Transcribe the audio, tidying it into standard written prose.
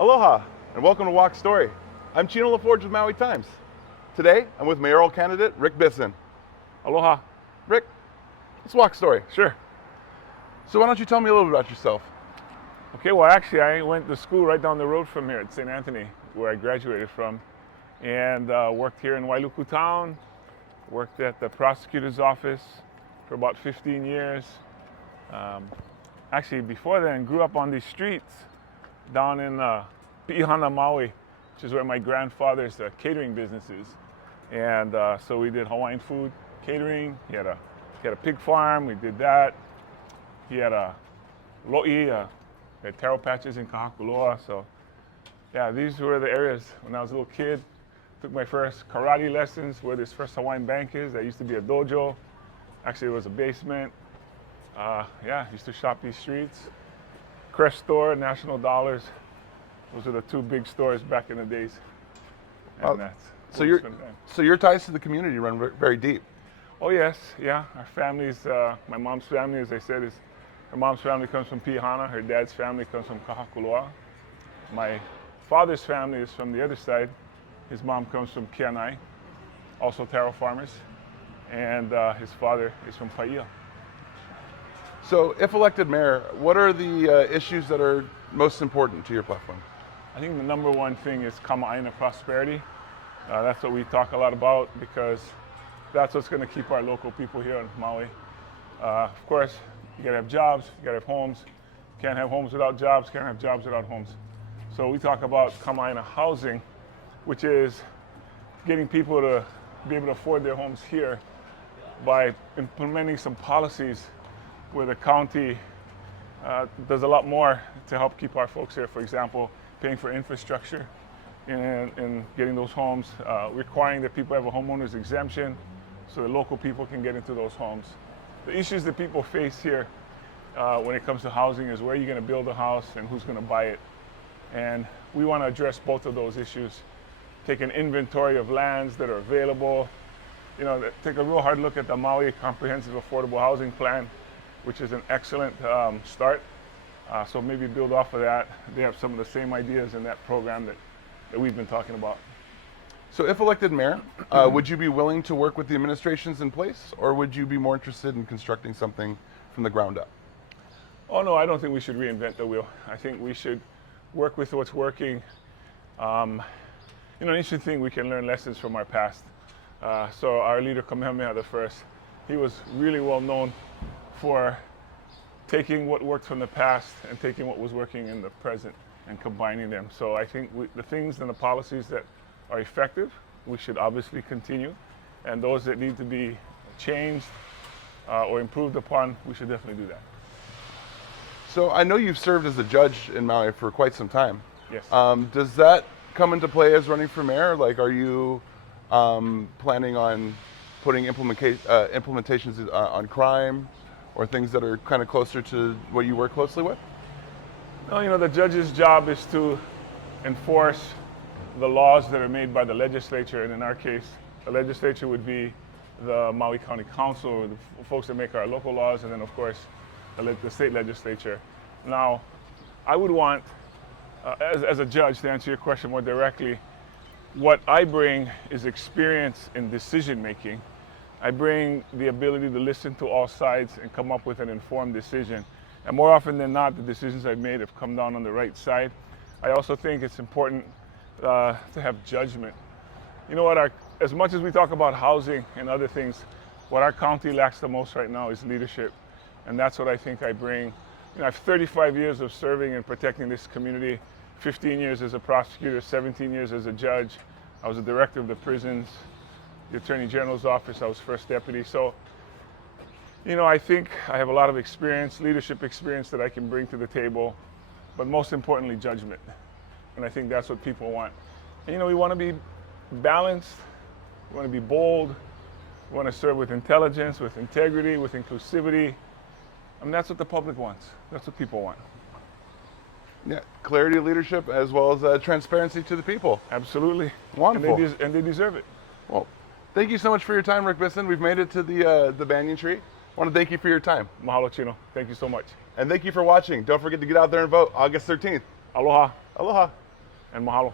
Aloha, and welcome to Walk Story. I'm Chino LaForge with Maui Times. Today, I'm with mayoral candidate Rick Bissen. Aloha. Rick, let's walk story. Sure. So why don't you tell me a little bit about yourself? Okay, well actually I went to school right down the road from here at St. Anthony, where I graduated from, and worked here in Wailuku town, worked at the prosecutor's office for about 15 years. Actually before then, grew up on these streets down in Pi'ihana, Maui, which is where my grandfather's catering business is. And so we did Hawaiian food catering. He had a pig farm, we did that. He had a lo'i, had taro patches in Kahakuloa. So yeah, these were the areas when I was a little kid. Took my first karate lessons where this first Hawaiian bank is. That used to be a dojo. Actually, it was a basement. Used to shop these streets. Crest store, National Dollars. Those are the two big stores back in the days. And So your ties to the community run very deep. Oh yes, yeah. Our families, my mom's family, as I said, her mom's family comes from Pi'ihana. Her dad's family comes from Kahakuloa. My father's family is from the other side. His mom comes from Kianai, also taro farmers, and his father is from Paia. So if elected mayor, what are the issues that are most important to your platform? I think the number one thing is kama'aina prosperity. That's what we talk a lot about because that's what's going to keep our local people here in Maui. Of course, you got to have jobs, you got to have homes. Can't have homes without jobs, can't have jobs without homes. So we talk about kama'aina housing, which is getting people to be able to afford their homes here by implementing some policies where the county does a lot more to help keep our folks here. For example, paying for infrastructure and getting those homes, requiring that people have a homeowner's exemption so the local people can get into those homes. The issues that people face here when it comes to housing is where you're going to build a house and who's going to buy it. And we want to address both of those issues. Take an inventory of lands that are available. Take a real hard look at the Maui Comprehensive Affordable Housing Plan, which is an excellent start. So maybe build off of that. They have some of the same ideas in that program that we've been talking about. So if elected mayor, would you be willing to work with the administrations in place, or would you be more interested in constructing something from the ground up? Oh no, I don't think we should reinvent the wheel. I think we should work with what's working. An interesting thing, we can learn lessons from our past. So our leader, Kamehameha I, he was really well known for taking what worked from the past and taking what was working in the present and combining them. So I think the things and the policies that are effective, we should obviously continue. And those that need to be changed or improved upon, we should definitely do that. So I know you've served as a judge in Maui for quite some time. Yes. Does that come into play as running for mayor? Like, are you planning on putting implementations on crime or things that are kind of closer to what you work closely with? No, the judge's job is to enforce the laws that are made by the legislature, and in our case, the legislature would be the Maui County Council, the folks that make our local laws, and then of course, the state legislature. Now, I would want, as a judge, to answer your question more directly, what I bring is experience in decision making. I bring the ability to listen to all sides and come up with an informed decision. And more often than not, the decisions I've made have come down on the right side. I also think it's important to have judgment. You know what, as much as we talk about housing and other things, what our county lacks the most right now is leadership. And that's what I think I bring. I have 35 years of serving and protecting this community, 15 years as a prosecutor, 17 years as a judge. I was a director of the prisons, the Attorney General's office. I was first deputy. So, I think I have a lot of experience, leadership experience that I can bring to the table, but most importantly, judgment. And I think that's what people want. And, we want to be balanced, we want to be bold, we want to serve with intelligence, with integrity, with inclusivity. That's what the public wants. That's what people want. Yeah, clarity of leadership as well as transparency to the people. Absolutely. Wonderful. And they deserve it. Well, thank you so much for your time, Rick Bissen. We've made it to the banyan tree. I want to thank you for your time. Mahalo, Chino. Thank you so much. And thank you for watching. Don't forget to get out there and vote August 13th. Aloha. Aloha. and mahalo.